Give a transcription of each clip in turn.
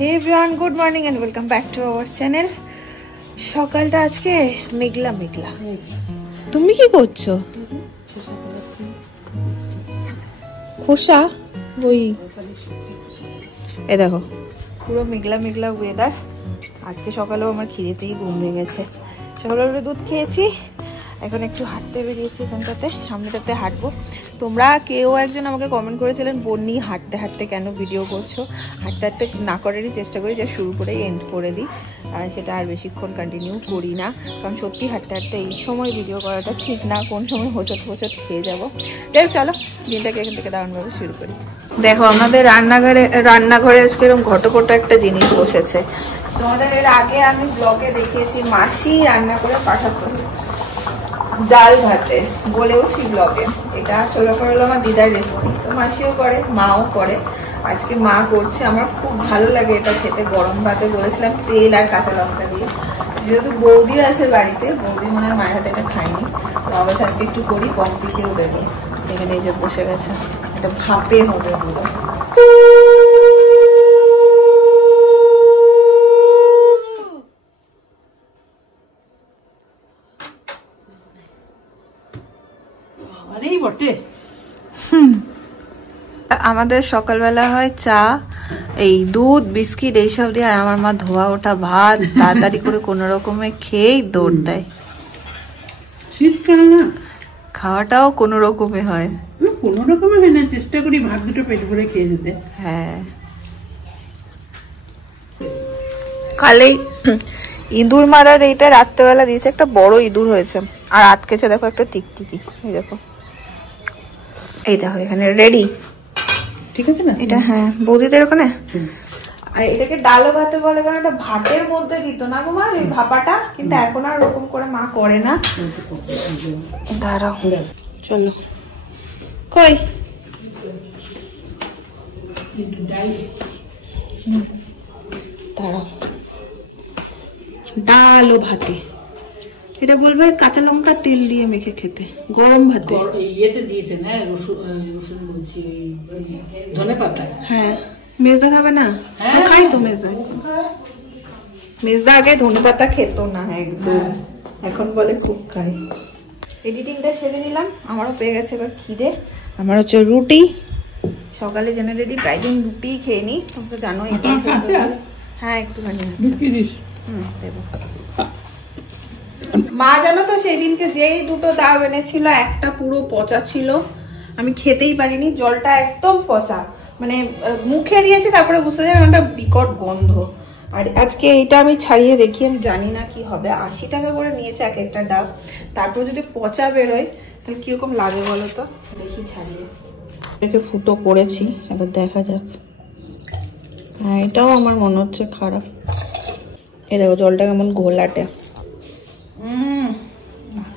Hey everyone, good morning and welcome back to our channel. সকালটা আজকে মেঘলা মেঘলা। তুমি কি করছো? খোসা ওই এই দেখো পুরো মেঘলা মেঘলা ওয়েদার। আজকে সকালেও আমার খিদেতেই ঘুম ভেঙেছে। সকালে দুধ খেয়েছি, এখন একটু হাঁটতে বেরিয়েছি, এখানটাতে সামনেটাতে হাঁটবো। তোমরা কেউ একজন আমাকে কমেন্ট করেছিলেন বন্নি হাঁটতে হাঁটতে কেন ভিডিও করছো। হাঁটতে হাঁটতে না করারই চেষ্টা করি, যা শুরু করেই এন্ড করে দিই, আর সেটা আর বেশিক্ষণ কন্টিনিউ করি না, কারণ সত্যি হাঁটতে হাঁটতে এই সময় ভিডিও করাটা ঠিক না, কোন সময় হোঁচট হোঁচট খেয়ে যাবো। যাই চলো দিনটাকে এখান থেকে দারুণভাবে শুরু করি। দেখো আমাদের রান্নাঘরে আজকে এরকম ঘটকটা একটা জিনিস বসেছে। তোমাদের এর আগে আমি ব্লগে দেখিয়েছি মাসি রান্না করে পাঠাতো ডাল ভাতে, বলেওছি ব্লগে। এটা আসলে হলো আমার দিদার রেসিপি, তো মাসিও করে মাও করে, আজকে মা করছে। আমার খুব ভালো লাগে এটা খেতে, গরম ভাতে। বলেছিলাম তেল আর কাঁচা লঙ্কা দিয়ে, যেহেতু বৌদি আছে বাড়িতে, বৌদি মনে হয় মায়ের হাতে এটা খায়নি, তো অবশ্যই আজকে একটু করি, কমপ্লিটেও দেবো। এখানে এই যে বসে গেছে, এটা ভাপে হবে পুরো। আমাদের সকালবেলা হয় চা, এই দুধ বিস্কিট এইসব দিয়ে, আর আমার মা ধোয়া ওঠা ভাত তাড়াতাড়ি করে কোনো রকমে খেয়েই দৌড় দেয়। শীতকাল না, খাওয়াটাও কোনো রকমে হয়, কোনো রকমে হয় না, চেষ্টা করি ভাত দুটো পেট ভরে খেয়ে যেতে। হ্যাঁ, কালেই ইঁদুর মারার এইটা রাত্রেবেলা দিয়েছে, একটা বড় ইঁদুর হয়েছে আর আটকেছে, দেখো একটা টিকটিকি, এই দেখো, এই দেখো এখানে রেডি, ঠিক আছে না এটা? হ্যাঁ, বৌদিদের ওখানে। আর এটাকে ডাল ভাতে বলে, কারণ এটা ভাতের মধ্যে দিত না গো মা, এই ভাপাটা, কিন্তু এখন আর ওরকম করে মা করে না। দাঁড়াও চলো, কই দাঁড়াও, ডাল ও ভাতে, এটা বলবে কাঁচা লঙ্কা তেল দিয়ে মেখে খেতে, গরম ভাতে। ইয়েতে দিয়েছে না রসুন বলছি, ধনে পাতা। হ্যাঁ, মেজদা খাবে না? খাই তো মেজদা। মেজদা আগে ধনে পাতা খেত না একদম, এখন বলে খুব খাই। এডিটিংটা সেরে নিলাম, আমারও পেয়ে গেছে এবার খিদে। আমার হচ্ছে রুটি, সকালে জেনারেলি প্রায় দিন রুটি খেয়ে নি, তুমি তো জানো। হ্যাঁ একটুখানি দেবো। মা জানো তো সেই দিনকে যেই দুটো দাও এনেছিল, একটা পুরো পচা ছিল, আমি খেতেই পারিনি, জলটা একদম পচা, মানে মুখে দিয়েছি তারপরে বুঝতে যাবে একটা বিকট গন্ধ। আর আজকে এইটা আমি ছাড়িয়ে দেখি, আমি জানি না কি হবে, 80 টাকা করে নিয়েছে এক একটা ডাব, তারপর যদি পচা বেরোয় তাহলে কিরকম লাগে বলো তো। দেখি ছাড়িয়ে, এটাকে ফুটো করেছি, এবার দেখা যাক। হ্যাঁ এটাও আমার মনে হচ্ছে খারাপ, এই দেখো জলটা কেমন ঘোলাটে।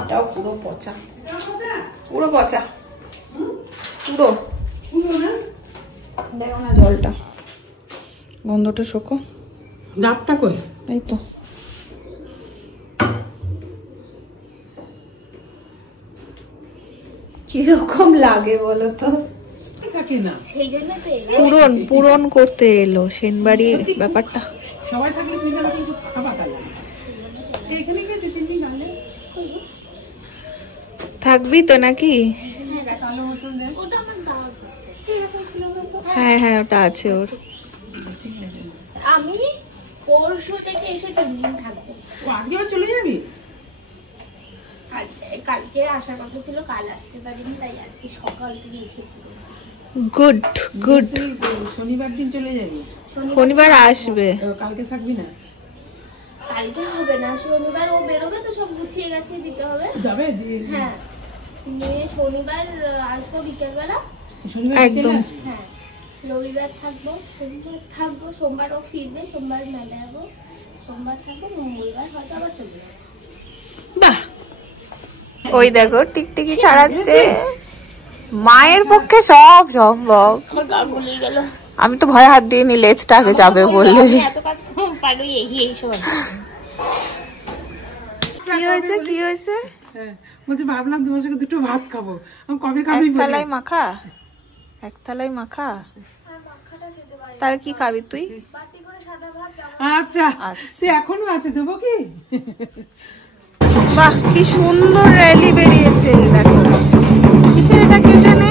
এটাও পুরো পচা, পুরো পচা, পুরো। দেখো না জলটা, গন্ধটা শোকো। ডাবটা কই? এই তো, কিরকম লাগে বলো তো। পূরণ করতে এলো সেনবাড়ির ব্যাপারটা। সবাই থাকলে তুই যেন কিন্তু ফাঁকা ফাঁকা লাগে। এইখানে কি 2-3 দিন আগে থাকবি তো নাকি? হ্যাঁ হ্যাঁ ওটা আছে ওর। আমি পরশু থেকে এসে 3 দিন থাকবো। আজকে চলে যাবি? কালকে আসার কথা ছিল, কাল আসতে পারিনি, তাই আজকে সকাল থেকে এসে। Good good. শনিবার দিন চলে যাবি? শনিবার আসবে। কালকে থাকবি না? কালকে হবে না, শনিবার ও বেরোবে তো, সব গুছিয়ে গেছে দিতে হবে। যাবে? হ্যাঁ, নিয়ে শনিবার আসবো বিকেলবেলা। একদম। হ্যাঁ, রবিবার থাকবো, সোমবার থাকবো, সোমবার ও ফিরবে, সোমবার মেলা যাবো, সোমবার থাকবো, মঙ্গলবার হয়তো আবার চলে যাবো। বাহ, ওই দেখো টিকটিকি ছাড়াচ্ছে। মায়ের পক্ষে সব সম্ভব। আমি তো ভয়ে হাত দিয়ে নি, লেজটা আগে যাবে বললে। এত কাজ পারি এই সময়। কি হয়েছে কি হয়েছে? বলছি ভাবলাম তোমার সঙ্গে দুটো ভাত খাবো, আমি কবে খাবি? এক থালায় মাখা, এক থালায় মাখা। তাহলে কি খাবি তুই? আচ্ছা সে এখনো আছে, দেবো কি? বাহ কি সুন্দর র্যালি বেরিয়েছে, দেখো কিসের এটা কে জানে।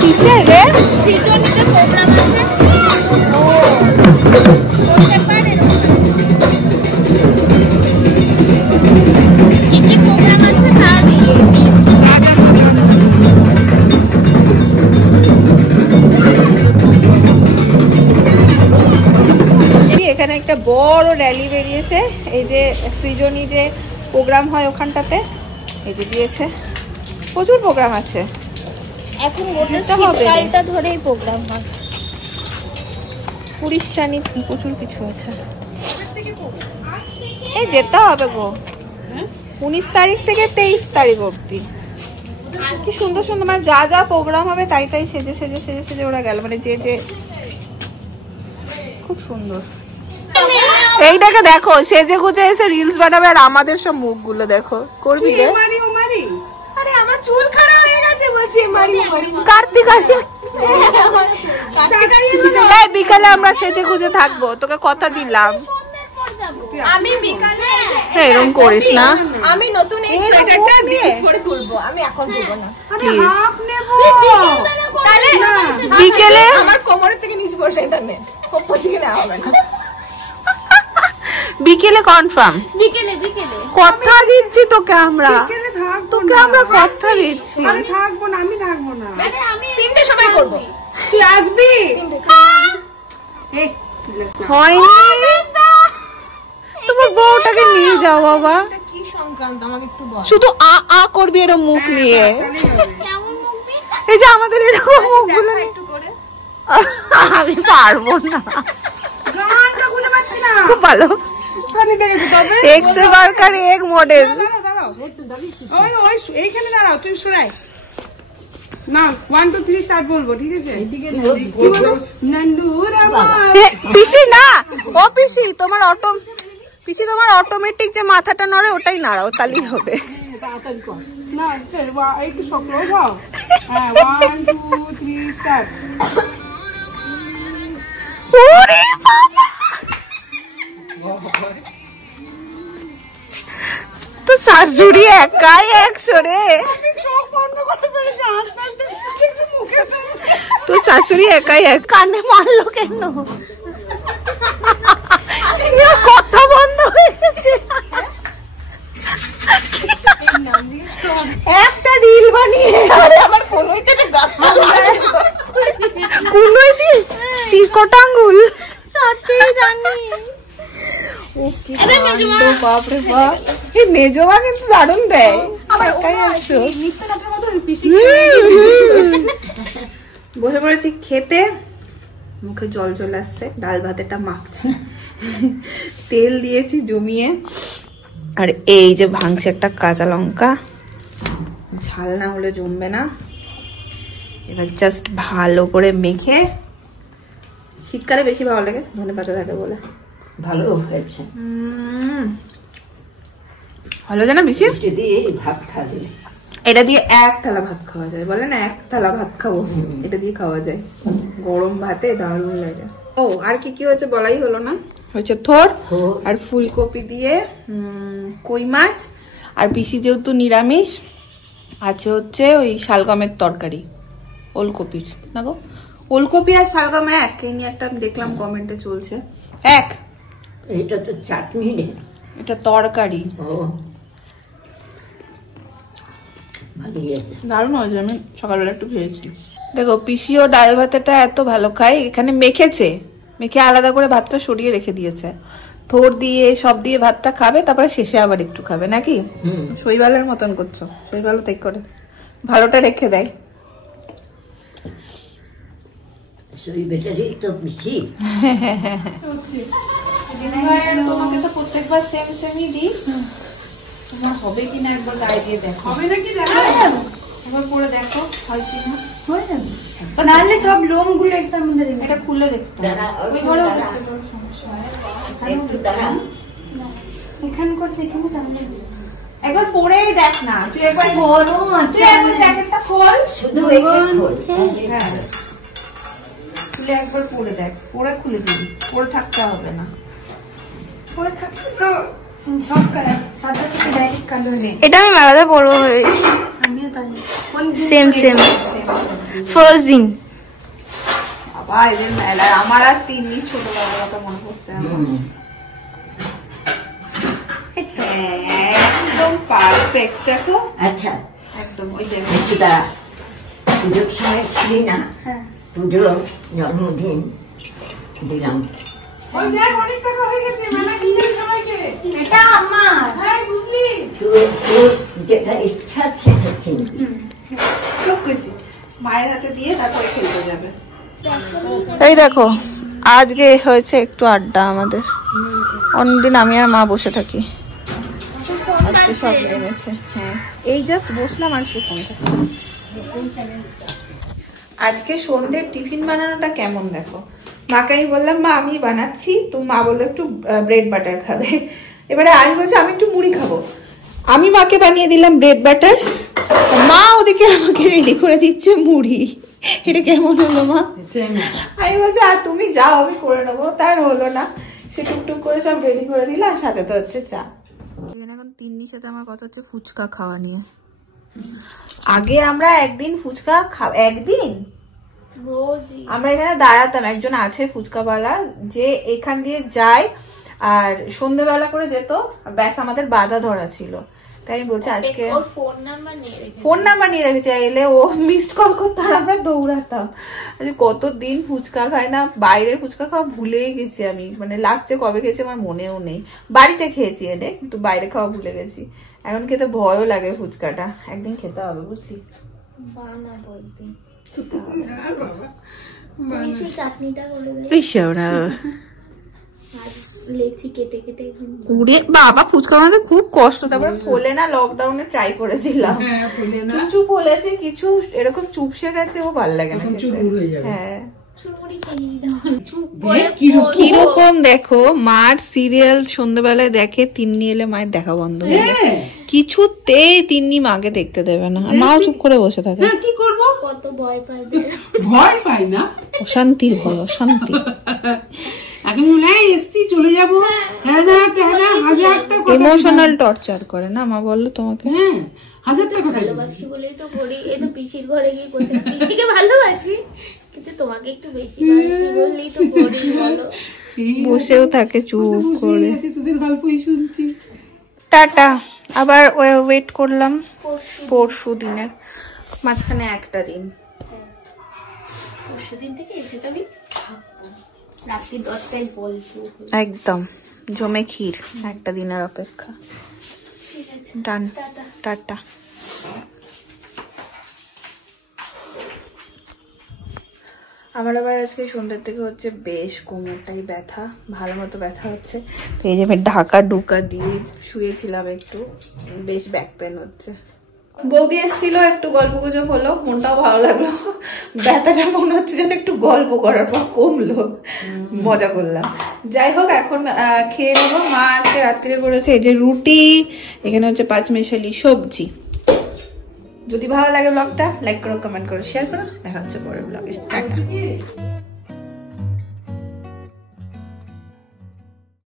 কিসের রে? সৃজনীতে প্রোগ্রাম আছে। ও করতে পারে কি প্রোগ্রাম আছে তার এখানে একটা বড় র্যালি বেরিয়েছে, এই যে সৃজনী যে প্রোগ্রাম হয় ওখানটাতে, এই যে দিয়েছে, প্রচুর প্রোগ্রাম আছে এখন গোটা শীতকালটা ধরেই প্রোগ্রাম হয়। পুরিশানি প্রচুর কিছু আছে। এই যেতে হবে গো 19 তারিখ থেকে 23 তারিখ অব্দি। কি সুন্দর সুন্দর মানে যা যা প্রোগ্রাম হবে তাই তাই সেজে সেজে সেজে সেজে ওরা গেল, মানে যে যে খুব সুন্দর। এইটাকে দেখো সেজে গুজে এসে রিলস বানাবে, আর আমাদের সব মুখগুলো দেখো করবি রে। আরে আমার চুল খারাপ হয়ে গেছে বলছি কার্তিক বিকালে আমরা সেজে গুজে থাকবো, তোকে কথা দিলাম। আমি বিকালে এরকম করিস না, আমি নতুন এই সোয়েটারটা জিন্স পরে তুলবো, আমি এখন তুলবো না প্লিজ। তাহলে বিকেলে আমার কোমরের থেকে নিচে পড়ে সেটা নেই, ওপর থেকে না হবে না। বিকেলে কনফার্ম, বিকেলে বিকেলে কথা দিচ্ছি তোকে আমরা, তোকে আমরা কথা দিচ্ছি। আরে থাকবো না, আমি থাকবো না। আরে আমি 3টের সময় করবো। তুই আসবি? হয়নি, তোমার বউটাকে নিয়ে যাও বাবা। কি সংক্রান্ত আমাকে একটু বল। শুধু আ আ করবি এরকম মুখ নিয়ে, কেমন মুভি? এই যে আমাদের এরকম মুখগুলো। একটু করে আমি পারবো না, গানটা খুঁজে পাচ্ছি না। খুব ভালো ওখানে দেখেছি তবে। এক সে বারকার এক মডেল। দাঁড়াও ওই ওই এইখানে দাঁড়াও, তুই সরাই না। 1 2 3 স্টার্ট বলবো, ঠিক আছে? কি বলবো? নন্দুর আমার পিসি না, ও পিসি তোমার পিসি তোমার অটোমেটিক যে মাথাটা নড়ে ওটাই নাড়াও, তাহলেই হবে। তাড়াতাড়ি কর না, একটু শক্ত হও। হ্যাঁ 1 2 3 স্টার্ট। ওরে বাবা, তো শাশুড়ি একাই 100 রে। চোখ বন্ধ করে ফেলেছে, আস্তে আস্তে কিছু মুখে শুনে। তো শাশুড়ি একাই এক কানে মারলো কেন? কথা বন্ধ হয়ে গেছে। একটা রিল বানিয়ে আমার কোনোই থেকে গাছটা কোনোই দিন চিরকটা আঙ্গুল চাটতে জানি। বাপরে বাপ, এই মেজমা কিন্তু দারুণ দেয়। একাই আছো, বসে পড়েছি খেতে, মুখে জল চলে আসছে, ডাল ভাতেটা মাখছি, তেল দিয়েছি জমিয়ে, আর এই যে ভাঙছে একটা কাঁচা লঙ্কা, ঝাল না হলে জমবে না। এবার জাস্ট ভালো করে মেখে, শীতকালে বেশি ভালো লাগে ধনে পাতা থাকে বলে। ভালো হয়েছে, ভালো জানা বেশি যদি ভাত খাবে এটা দিয়ে 1 থালা ভাত খাওয়া যায়, বলে না 1 থালা ভাত খাবো, এটা দিয়ে খাওয়া যায় গরম ভাতে, দারুণ লাগে। ও আর কি কি হয়েছে বলাই হলো না, হয়েছে থোর আর ফুলকপি দিয়ে কই মাছ, আর পিসি যেহেতু নিরামিষ আছে হচ্ছে ওই শালগমের তরকারি, ওলকপির না গো, ওলকপি আর শালগম এক, এই নিয়ে একটা দেখলাম কমেন্টে চলছে এক। এটা তো চাটনি রে, এটা তরকারি। ও ভালো হয়েছে, দারুণ হয়েছে, আমি সকালবেলা একটু খেয়েছি। দেখো পিসিও ডাল ভাতেটা এত ভালো খায়, এখানে মেখেছে, মেখে আলাদা করে ভাতটা সরিয়ে রেখে দিয়েছে, থোর দিয়ে সব দিয়ে ভাতটা খাবে, তারপরে শেষে আবার একটু খাবে নাকি। শৈবালের মতন করছো, শৈবালও তাই করে, ভালোটা রেখে দেয়। সেই বেটারই তো বেশি। তোমাকে তো প্রত্যেকবার সেম সেমই দিই, তোমার হবে কিনা একবার গায়ে দিয়ে দেখো। হবে নাকি একবার পরে দেখো হয় কিনা। হয়ে যাবে, নাহলে সব লোম গুলো একটা আমাদের এটা খুলে দেখতে হবে। দাঁড়া, ওই ঘরেও দেখতে পারো, সমস্যা হয়। একটু দাঁড়া, এখানে করতে এখানে তাহলে একবার পরেই দেখ না, তুই একবার গরম তুই একবার জ্যাকেটটা খোল, শুধু এটা খোল। হ্যাঁ খুলে একবার পরে দেখ, পরে খুলে দিবি, পরে থাকতে হবে না, পরে থাকতে তো সব সাদা থেকে ডাইরেক্ট কালো নেই। এটা আমি মেলাতে পরবো ভেবেছি, আমিও তাই সেম ফার্স্ট দিন। বাবা এদের মেলায় আমার আর তিন্নি ছোটবেলার কথা মনে পড়ছে আমার। একদম পারফেক্ট দেখো। আচ্ছা একদম ওই দেখো একটু দাঁড়া, পুজোর সময় ছিলি না? পুজো জন্মদিন দিলাম। ওই দেখ অনেক টাকা হয়ে গেছে, মেলা কিনে সবাইকে। এটা আমার। হ্যাঁ বুঝলি, তোর যেটা ইচ্ছা সেটা কিনবি। চুপ করছি, মায়ের হাতে দিয়ে তারপরে খেলতে যাবে। এই দেখো আজকে হয়েছে একটু আড্ডা আমাদের, অন্যদিন আমি আর মা বসে থাকি, আজকে সব এনেছে। হ্যাঁ এই জাস্ট বসলাম আর কি ফোন করছি। আজকে সন্ধ্যের টিফিন বানানোটা কেমন দেখো। মাকে আমি বললাম মা আমি বানাচ্ছি, তো মা বললো একটু ব্রেড বাটার খাবে। এবারে আমি বলছি আমি একটু মুড়ি খাবো, আমি মাকে বানিয়ে দিলাম ব্রেড বাটার, মা ওদিকে আমাকে রেডি করে দিচ্ছে মুড়ি। এটা কেমন হলো মা? আমি বলছি আর তুমি যাও আমি করে নেবো, তার হলো না, সে টুকটুক করে সব রেডি করে দিল, আর সাথে তো হচ্ছে চা। এখন তিন্নির সাথে আমার কথা হচ্ছে ফুচকা খাওয়া নিয়ে। আগে আমরা একদিন ফুচকা একদিন রোজই আমরা এখানে দাঁড়াতাম, একজন আছে ফুচকাওয়ালা যে এখান দিয়ে যায় আর সন্ধ্যেবেলা করে যেত, ব্যাস আমাদের বাধা ধরা ছিল। তাই আমি বলছি আজকে ফোন নাম্বার নিয়ে রেখেছে, এলে ও মিসড কল করতো আর আমরা দৌড়াতাম। আজকে কতদিন ফুচকা খাই না, বাইরের ফুচকা খাওয়া ভুলেই গেছি আমি, মানে লাস্টে কবে খেয়েছি আমার মনেও নেই। বাড়িতে খেয়েছি এনে, কিন্তু বাইরে খাওয়া ভুলে গেছি। এখন খেতে ভয়ও লাগে ফুচকাটা, একদিন খেতে হবে বুঝলি। বানা বলতে চাটনিটা করে লেচি কেটে কেটে উড়ে বাবা ফুচকা বানাতে খুব কষ্ট, তারপরে ফোলে না, লকডাউনে ট্রাই করেছিলাম, কিছু ফলেছে কিছু এরকম চুপসে গেছে, ও ভালো লাগে না। হ্যাঁ কিরকম দেখো, মার সিরিয়াল সন্ধ্যাবেলায় দেখে, তিন্নি এলে মায়ের দেখা বন্ধ হয়ে যায়, কিছুতেই তিন্নি মাকে দেখতে দেবে না, মাও চুপ করে বসে থাকে। কি করবো, কত ভয় পাবে, ভয় পাই না, অশান্তির ভয়, অশান্তি। এখন মনে হয় এসছি চলে যাবো, ইমোশনাল টর্চার করে না মা, বললো তোমাকে। হ্যাঁ 1000 টাকা ভালোবাসি বলেই তো করি, এই তো পিসির ঘরে গিয়ে করছি, পিসিকে ভালোবাসি কিন্তু তোমাকে একটু বেশি ভালোবাসি বললেই তো করি, বলো। বসেও থাকে চুপ করে। তোদের গল্পই শুনছি। টাটা, আবার ওয়েট করলাম পরশু দিনের, মাঝখানে একটা দিন, পরশু দিন থেকে এসে আমি রাত্রি 10টায় বলবো, একদম জমে ক্ষীর, একটা দিনের অপেক্ষা। ডান, টাটা। আমার আবার আজকে সন্ধ্যের থেকে হচ্ছে বেশ কোমরটাই ব্যথা, ভালো মতো ব্যথা হচ্ছে। তো এই যে আমি ঢাকা ঢুকা দিয়ে শুয়েছিলাম, একটু বেশ ব্যাক পেন হচ্ছে। বৌদি এসেছিল, একটু গল্প গুজব হলো, মনটাও ভালো লাগলো। ব্যথাটা মনে হচ্ছে যেন একটু গল্প করার পর কমলো, মজা করলাম। যাই হোক এখন খেয়ে নেবো। মা আজকে রাত্রে করেছে এই যে রুটি, এখানে হচ্ছে 5 মেশালি সবজি। যদি ভালো লাগে ব্লগটা লাইক করো, কমেন্ট করো, শেয়ার করো। দেখা হচ্ছে পরের ব্লগে। টাটা।